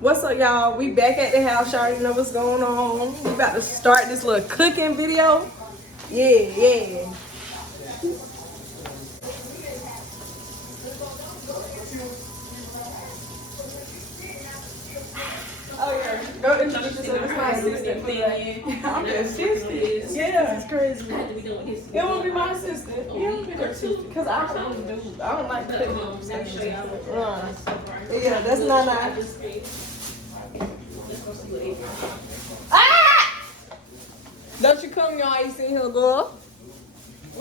What's up, y'all? We back at the house. Y'all already know what's going on. We about to start this little cooking video. Yeah. Oh yeah, go introduce yourself. This is my assistant. I'm the assistant. Yeah, it's crazy. It won't be my assistant. It won't be her assistant because I don't like cooking. Yeah, that's not nice. Ah! Don't you come, y'all ain't seen her, girl.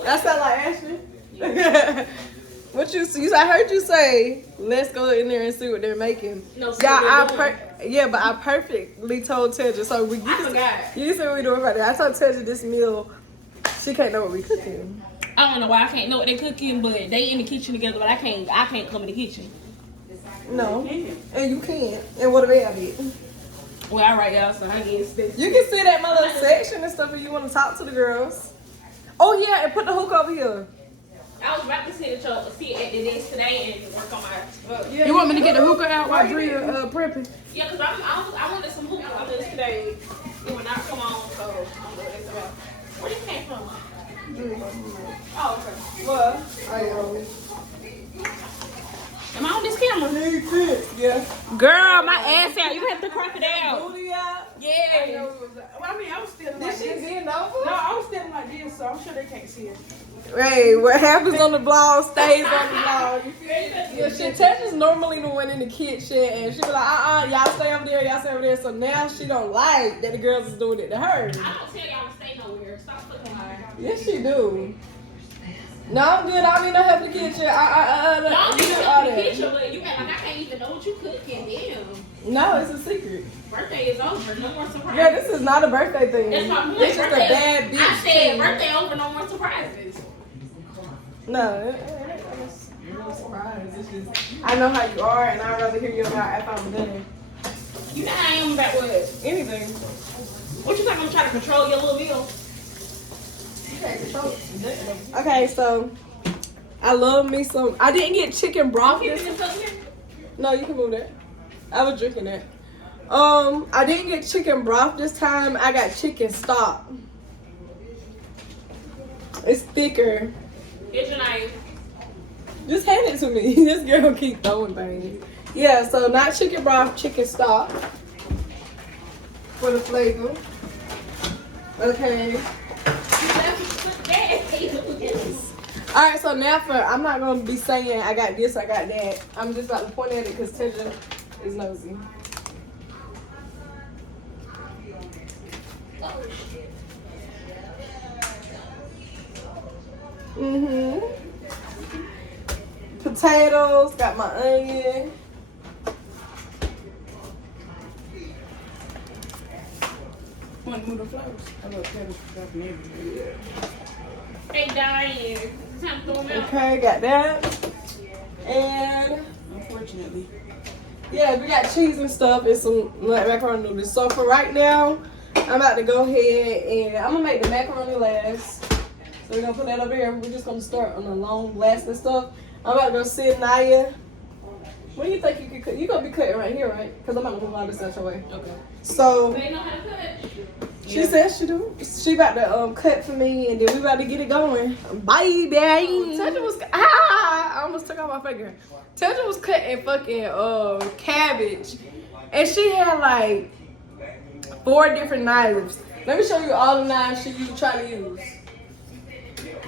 That sound like Ashley. What you? I heard you say, let's go in there and see what they're making. No, but I perfectly told Tedra. So you can see what we doing right there. I told Tedra this meal, she can't know what we cooking. I don't know why I can't know what they're cooking, but they in the kitchen together, but I can't come in the kitchen. No, and you can't. And what about it? Well, all right, y'all. So I guess you can sit at my little section and stuff if you want to talk to the girls. Oh yeah, and put the hook over here. I was about to sit at the desk today and work on my. You want me to get the hookah out while Drea prepping? Yeah, cause I wanted some hookah on this today. It would not come on, so I'm doing this about. Where this came from? Oh, okay. Well, am I on this camera? Yeah. Girl, my ass out. You have to crop it out. Booty out? Yeah. I mean, I was standing like Did she this. bend over? No, I was standing like this, so I'm sure they can't see it. Hey, what happens on the blog stays on the blog. Yeah, shit, Tasha's normally the one in the kitchen, and she be like, y'all stay over there, y'all stay over there. So now she don't like that the girls is doing it to her. I don't tell y'all to stay nowhere. Stop fucking lying. Yes, she do. No, I'm good. I don't need no help in the kitchen. No, I don't need help in the kitchen, but you act like I can't even know what you cooking. Damn. No, it's a secret. Birthday is over. No more surprises. Yeah, this is not a birthday thing. That's my point. It's just a bad bitch I said thing. birthday over. No more surprises. No, it ain't no surprise. It's just, I know how you are, and I'd rather hear you about after I'm done. You know how I am about what? Anything. What you think I'm gonna try to control your little meal? You can't control it. Okay, so I love me some. I didn't get chicken broth. No, you can move that. I was drinking that. I didn't get chicken broth this time. I got chicken stock. It's thicker. Here's your knife. Just hand it to me. This girl keep throwing things. Yeah, so not chicken broth, chicken stock for the flavor. Okay. Alright, so now I'm not going to be saying I got this, I got that. I'm just about to point at it because Tedra is nosy. Potatoes, got my onion. Want to move the flowers? I love petals everywhere. Hey, Diane. Time to throw them out. Okay, got that. And Unfortunately. yeah, we got cheese and stuff and some macaroni noodles. So for right now, I'm about to go ahead and I'm gonna make the macaroni last. So we're gonna put that over here. We're just gonna start on the long lasting stuff. I'm about to go sit Naya. What do you think you could cut? You gonna be cutting right here, right? Because I'm about to move all this out your way. Okay. So They know how to cut. she said she do. She about to cut for me, and then we about to get it going. Bye, baby. Tedra was I almost took out my finger. Tedra was cutting fucking cabbage, and she had like 4 different knives. Let me show you all the knives she try to use.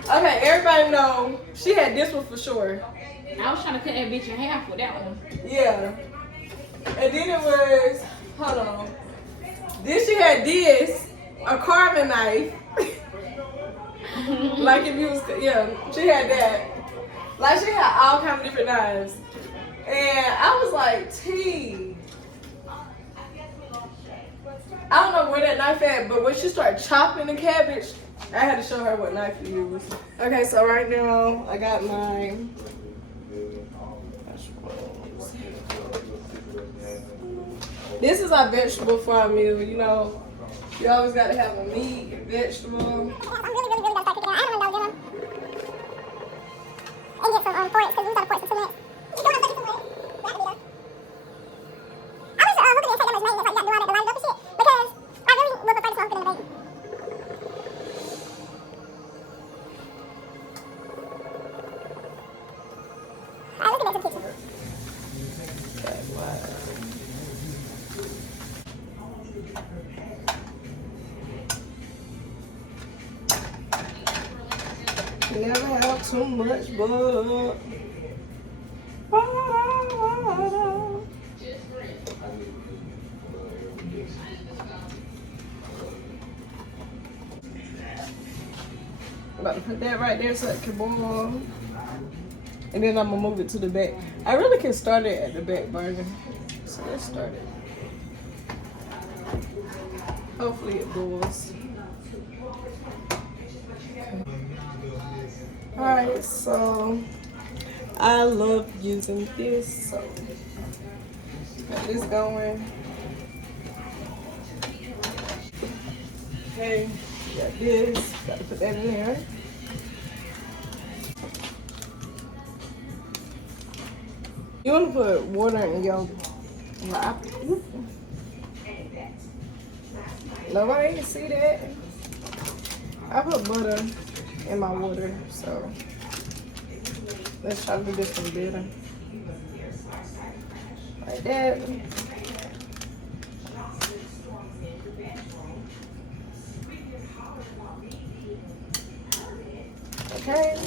Okay, everybody know she had this one for sure. I was trying to cut that bitch in half with that one. Yeah. And then it was, hold on. Then she had this, a carving knife. Like if you was, yeah, she had that. Like she had all kinds of different knives. And I was like, T. I don't know where that knife at, but when she started chopping the cabbage, I had to show her what knife to use. Okay, so right now, I got my vegetables. This is our vegetable for our meal, you know. You always got to have a meat, a vegetable. I'm really gotta start cooking. I don't know, dinner. And get some forks, because we got a fork for 2 minutes. You don't have to get some forks. I'm just looking never have too much butter. I'm about to put that right there so it can boil. And then I'm gonna move it to the back. I really can start it at the back burner. So let's start it. Hopefully it boils. Alright, so I love using this. So got this going. Okay, got this. Got to put that in there. You want to put water in your lap. Nobody can see that. I put butter in my water, so let's try to do this one better. Like that. Okay.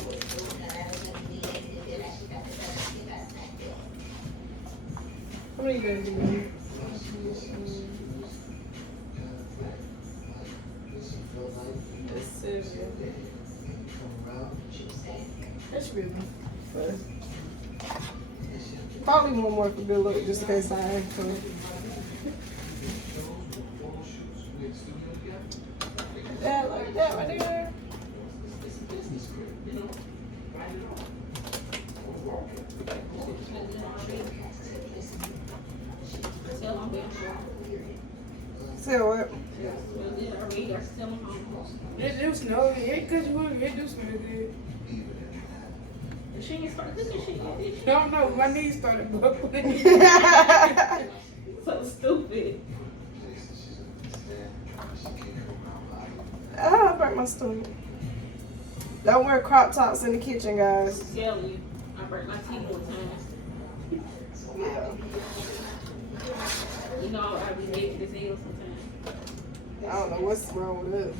What are you gonna do? That should be enough. But probably one more for good look, just in case I have to. That like that right there. Say what? It do smell good. Because you want it do smell good. She ain't started cooking shit yet. No, my knees started buckling. So stupid. I break my stomach. Don't wear crop tops in the kitchen, guys. Tell you, I break my teeth one time. Yeah. You know, I be making this ill sometimes. I don't know what's wrong with it.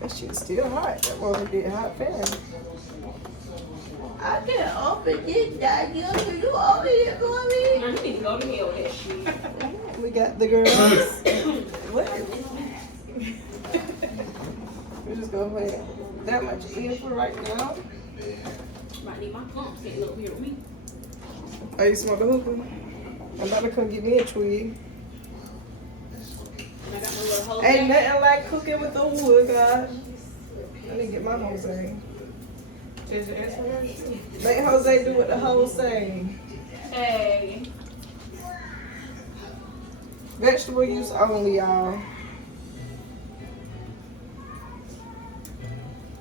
That shit's still hot. That wasn't get hot fast. I can't open it, Daddy. You open it for me? Girl, you need to go to hell with that shit. We got the girls. What? We're just gonna put that much in for right now. Might need my pump sitting over here with me. Oh, you smell the hookah? I'm about to come get me a twig. I got my little hose. Ain't nothing like cooking with the wood, guys. I need to get my Jose. Is it answer? Let Jose do what the hoes say. Hey. Vegetable use only, y'all.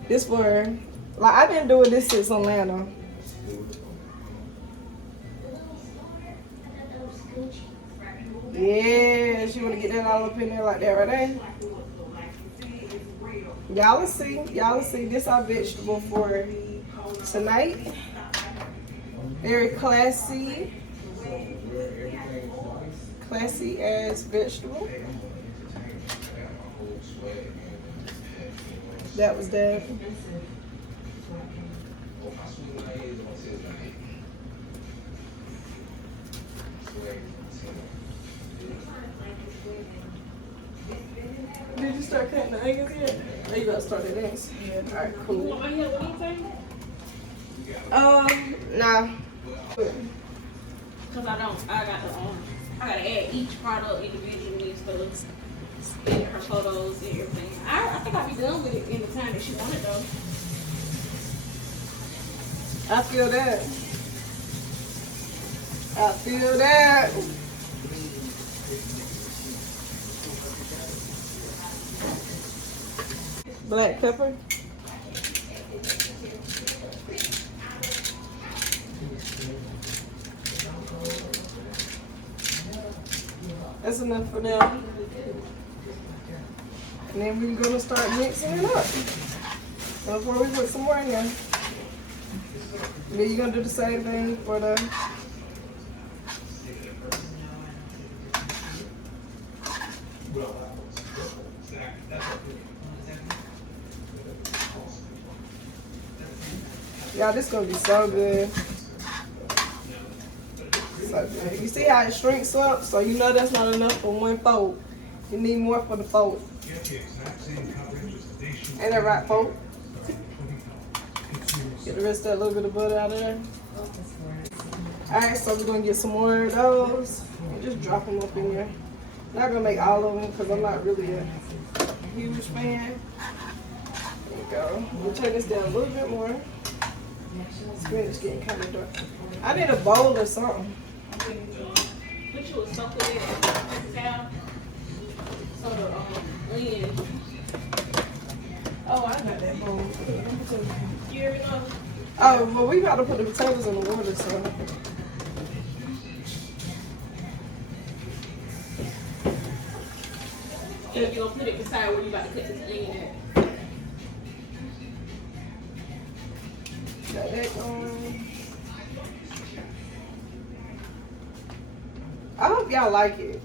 This for, like, I've been doing this since Atlanta. Yeah, she want to get that all up in there like that right there. Y'all will see. This our vegetable for tonight. Very classy as vegetable. That was that. Did you start cutting the onions yet? Oh, you gotta start it next. Yeah. All right, You cool. want my help with anything? Nah. Cause I gotta add each product individually and stuff. Edit her photos and everything. I think I'll be done with it in the time that she wanted though. I feel that. I feel that. Black pepper. That's enough for now. And then we're gonna start mixing it up. Before we put some more in there. Then you're gonna do the same thing for the Y'all, this gonna be so good. So good. You see how it shrinks up? So you know that's not enough for one fold. You need more for the fold. Ain't that right, fold? Get the rest of that little bit of butter out of there. Alright, so we're gonna get some more of those and just drop them up in there. Not gonna make all of them because I'm not really a huge fan. There you go. We'll turn this down a little bit more. Screen is getting kind of dark. I need a bowl or something. Which you was soak it in towel. So the lid. Oh, I got that bowl. You ever know? Oh, well, we got to put the potatoes in the water, so. And you're gonna put it beside where you about to cut this onion at. Got that going. I hope y'all like it.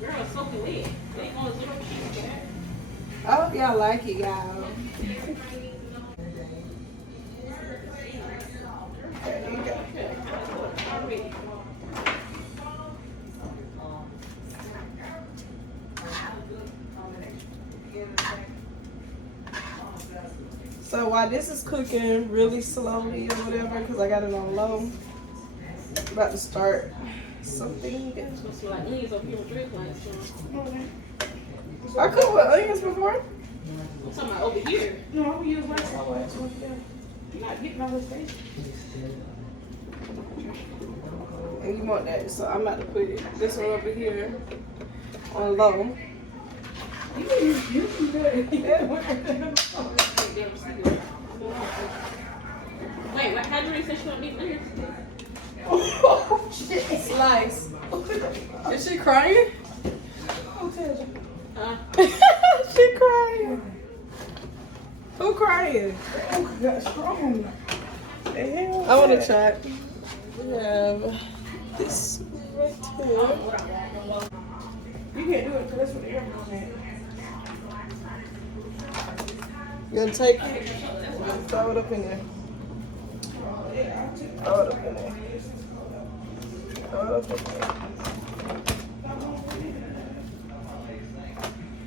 Girl, soaking wet. They ain't gonna zero shit. I hope y'all like it, y'all. There you go. So while this is cooking really slowly or whatever, because I got it on low, I'm about to start something. So like onions over here with drip lines. I cooked with onions before. I'm talking about over here. No, I'm gonna use my slow ass one. You're not getting all this face. And you want that, so I'm about to put this one over here on low. You can do it. Wait, what? How do you say she don't need onions? Oh shit! Slice. Is she crying? She crying. Who crying? Oh, that's strong. The hell? I want to try. We have this right here. You can't do it because that's what the air goes at. You gonna take it? Throw it up in there. Throw it up in there. Throw it up in there.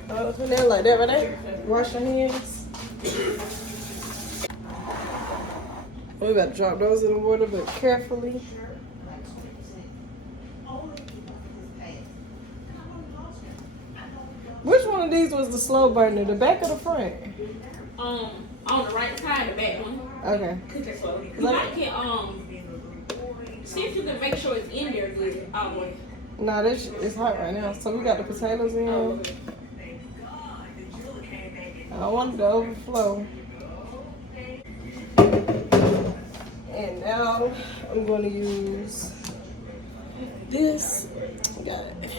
Throw it up in there like that, right there. Wash your hands. We about to drop those in the water, but carefully. Which one of these was the slow burner, the back or the front? On the right side, the back one. Okay. Cook it slowly. You might can see if you can make sure it's in there good all the way. Nah, it's hot right now. So we got the potatoes in. Oh. I don't want it to overflow. And now I'm going to use this. Got it.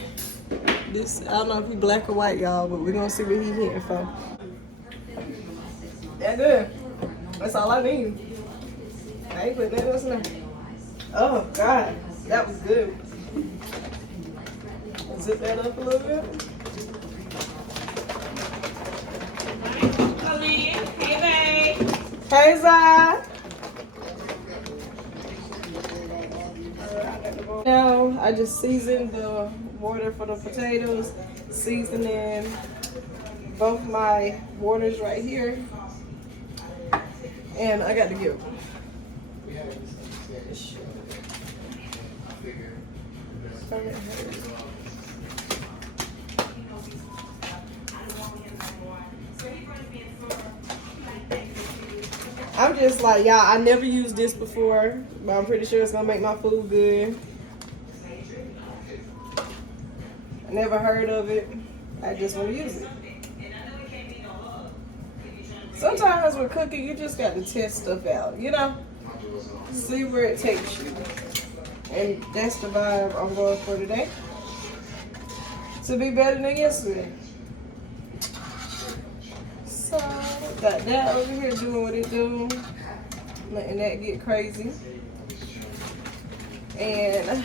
This, I don't know if he black or white, y'all, but we're going to see what he hitting for. That good. That's all I need. I ain't put that else in there. Oh, God. That was good. Zip that up a little bit. Hey, babe. Hey, Zai. Now, I just seasoned the water for the potatoes, seasoning both my waters right here. And I got to get I'm just like, y'all, I never used this before, but I'm pretty sure it's gonna make my food good. I never heard of it. I just want to use it. Sometimes with cooking, you just got to test stuff out, you know? See where it takes you. And that's the vibe I'm going for today. To be better than yesterday. So, got that over here doing what it do. Letting that get crazy. And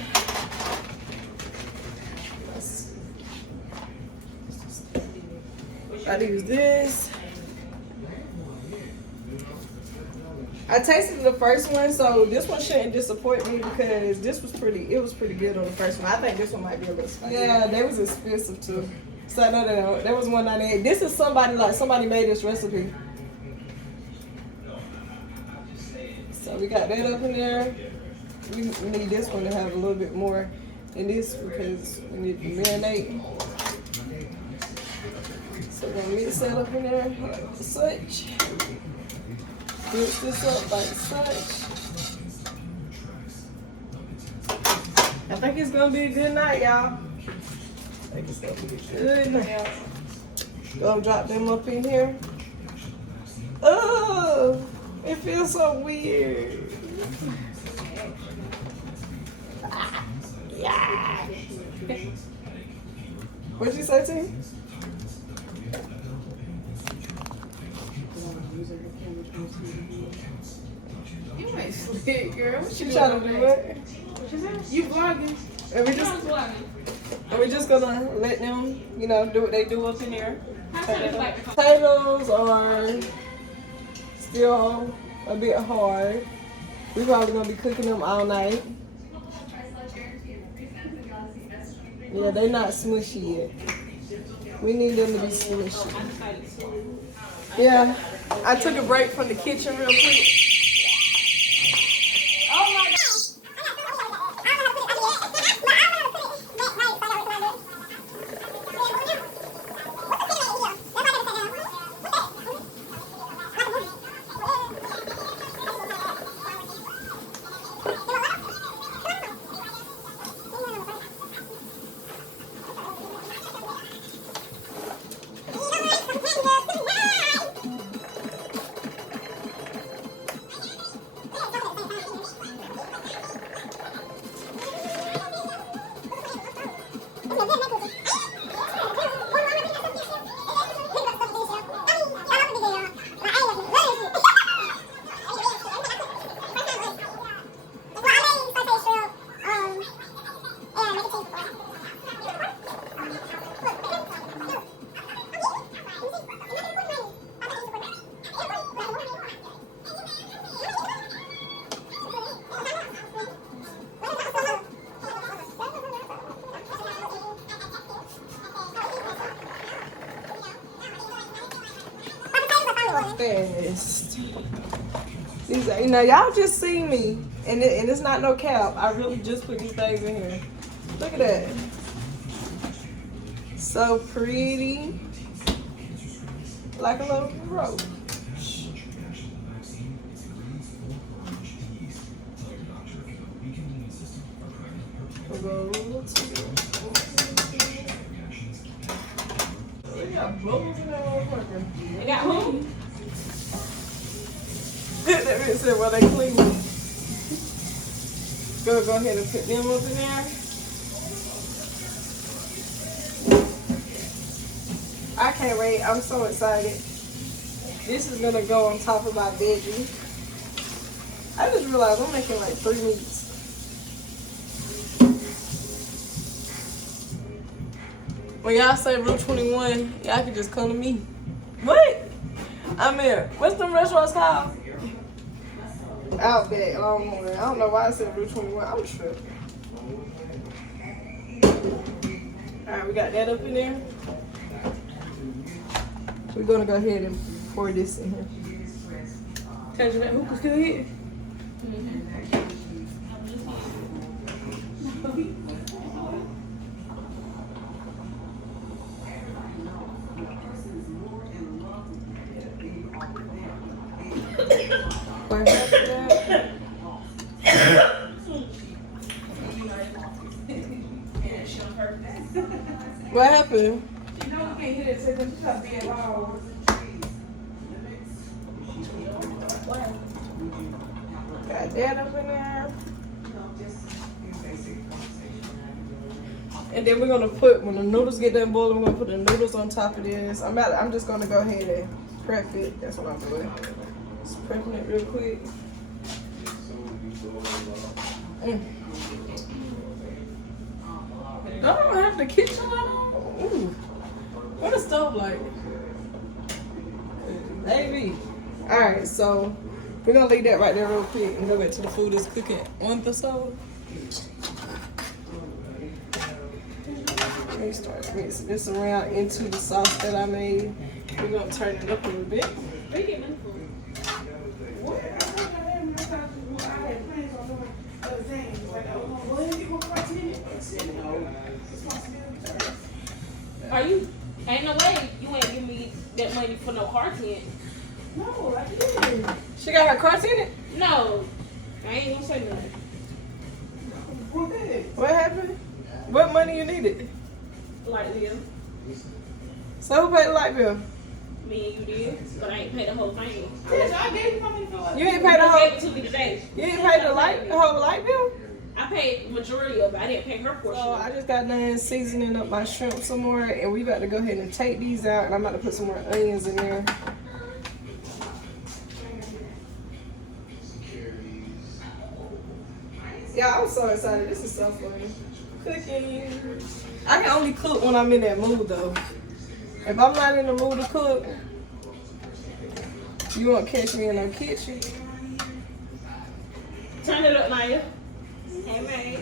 I use this. I tasted the first one, so this one shouldn't disappoint me because this was pretty. It was pretty good on the first one. I think this one might be a little spicy. Yeah, they was expensive too. So no, that was $1.98. This is somebody made this recipe. So we got that up in there. We need this one to have a little bit more than this because we need to marinate. So we're gonna mix that up in there like such. Mix this up like such. I think it's gonna be a good night, y'all. I think it's gonna be a good night. Gonna drop them up in here. Oh, it feels so weird. Yeah. What'd you say, T? You ain't slick, girl. What She trying to do it. You vlogging? And we just gonna let them, do what they do up in there. Potatoes are still a bit hard. We probably gonna be cooking them all night. Yeah, they're not smushy yet. We need them to be smushy. Yeah, I took a break from the kitchen real quick. Fast. These are, y'all just see me, and it's not no cap. I really just put these things in here. Look at that. So pretty. Like a little rope. We got bubbles in that motherfucker. You got who? That bitch said, well, they clean. Go ahead and put them up in there. I can't wait. I'm so excited. This is going to go on top of my veggie. I just realized I'm making like 3 meats. When y'all say Route 21, y'all can just come to me. What? I'm here. What's them restaurants called? Outback, Longhorn. I don't know why I said Route 21. I'm tripping. Alright, we got that up in there. We're gonna go ahead and pour this in here. Catch that hookah still here? What happened? You know we can't hear that. Say that you gotta be loud. Got that up in there. And then we're gonna put, when the noodles get done boiling, we're gonna put the noodles on top of this. I'm just gonna go ahead and prep it. That's what I'm doing. Just prepping it real quick. I don't have the kitchen on. Ooh. What a stove like? Maybe. Alright, so We're gonna leave that right there real quick and go back to the food that's cooking on the stove. Let me start mixing this around into the sauce that I made. We're gonna turn it up a little bit. Where you get money from? Are you? Ain't no way you ain't give me that money for no car tent. No, I didn't. She got her carts in it? No, I ain't gonna say nothing. What happened? What money you needed? Light bill. So who paid the light bill? Me and you did, but I ain't paid the whole thing. I gave you money for it. You ain't paid the You whole. gave it to me today. You ain't paid the whole light bill? I paid the majority of it. I didn't pay her portion. So of it. I just got done seasoning up my shrimp some more, and we about to go ahead and take these out, and I'm about to put some more onions in there. Yeah, I'm so excited. This is so funny. Cooking. I can only cook when I'm in that mood, though. If I'm not in the mood to cook, you won't catch me in the kitchen. Turn it up, Naya. Hey, man.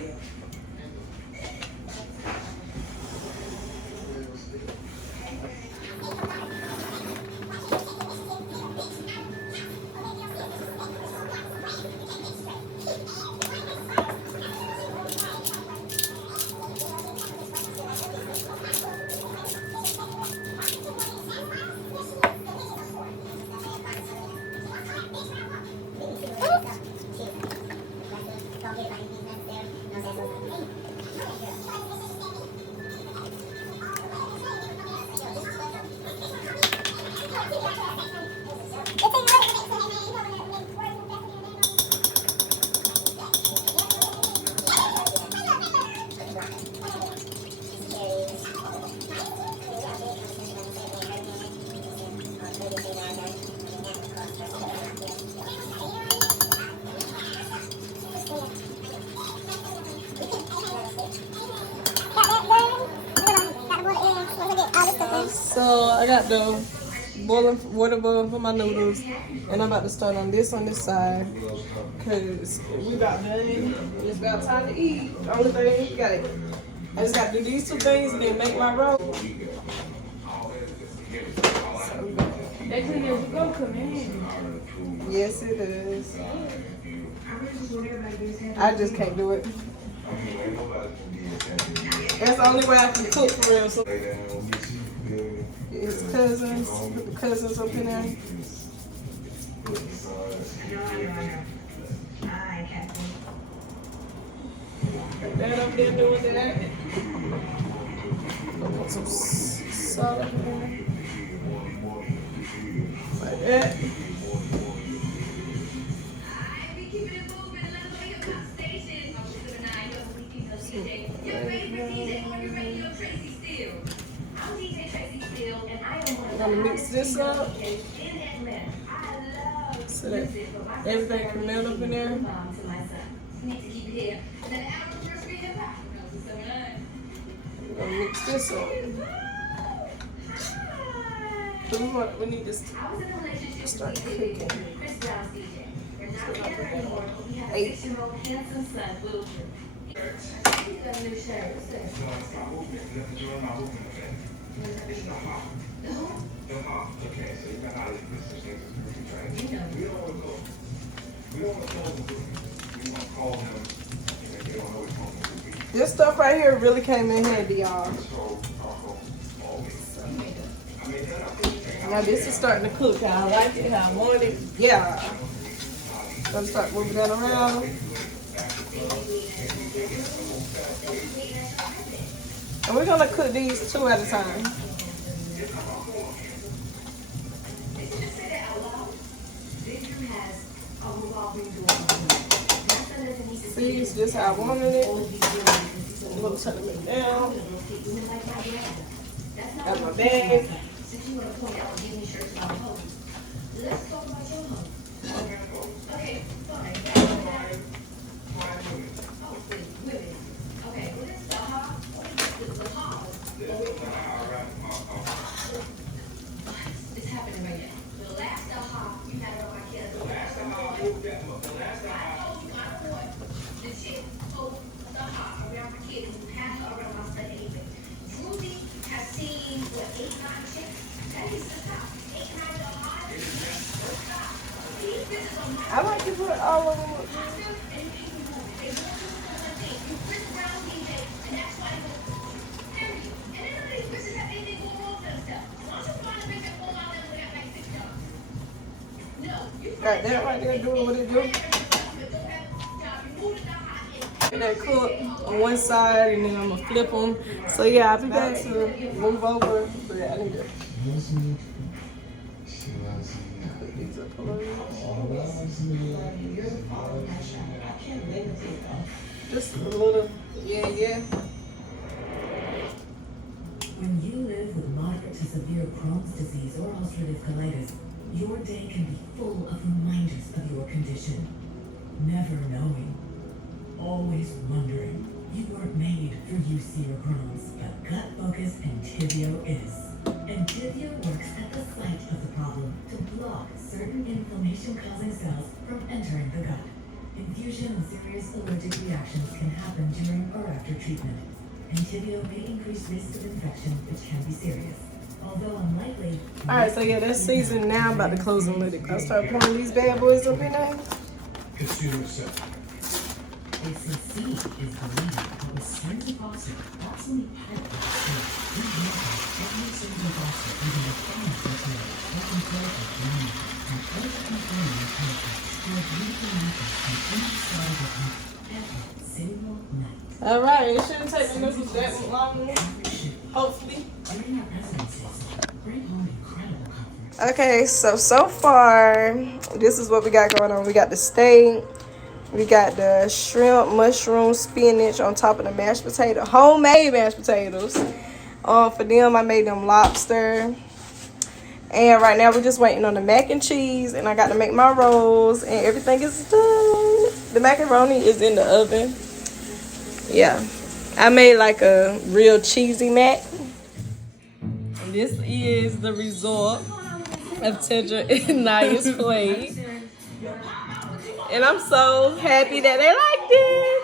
So I got the boiling water boil for my noodles, and I'm about to start on this side, cause we about done. It's about time to eat. The only thing, I just got to do these two things, then make my roll. They clean as you go, come in. Yes, it is. I just can't do it. That's the only way I can cook for real. So his cousins, put the cousins up in there. Put that up there doing that. Put some salt up in there. Like that. I'm gonna mix this up so that everything can melt up in there. I'm gonna mix this up. So we need this to start cooking. Eight. This stuff right here really came in handy, y'all. Now this is starting to cook how I like it, how I want it. Yeah. Gonna start moving that around. And we're gonna cook these 2 at a time. See, it's just how I wanted it. I'm gonna turn it down. Got my bag. I like to put all of them up. Got that right there doing what it do. That cook on one side and then I'm gonna flip them. So yeah, I'm about to move over, but I need to put these up a little. Just a little, yeah. When you live with moderate to severe Crohn's disease or ulcerative colitis, your day can be full of reminders of your condition. Never knowing, always wondering. You weren't made for UC or Crohn's, but Gut Focus Entivio is. Entivio works at the site of the problem to block certain inflammation-causing cells from entering the gut. Infusion and serious allergic reactions can happen during or after treatment. Entivio may increase risk of infection, which can be serious. Although unlikely. Alright, so yeah, that's seasoned now. I'm about to close them with it. I'll start pouring these bad boys up in there. Consumer set. ACC is believed that with certain faucet, that's only part of the state. We know every single faucet using a famous material, open flow of green, and ultra-conforming chemicals for a beautiful mattress from any side of the every single night. Alright, it shouldn't take me that long. Hopefully. During our residencies, bring home incredible comfort. Okay, so far, this is what we got going on. We got the steak. We got the shrimp, mushroom, spinach on top of the mashed potato. Homemade mashed potatoes. For them, I made them lobster. And right now, we're just waiting on the mac and cheese. And I got to make my rolls. And everything is done. The macaroni is in the oven. Yeah. I made like a real cheesy mac. And this is the result of Tedra and Naya's plate. And I'm so happy that they liked it.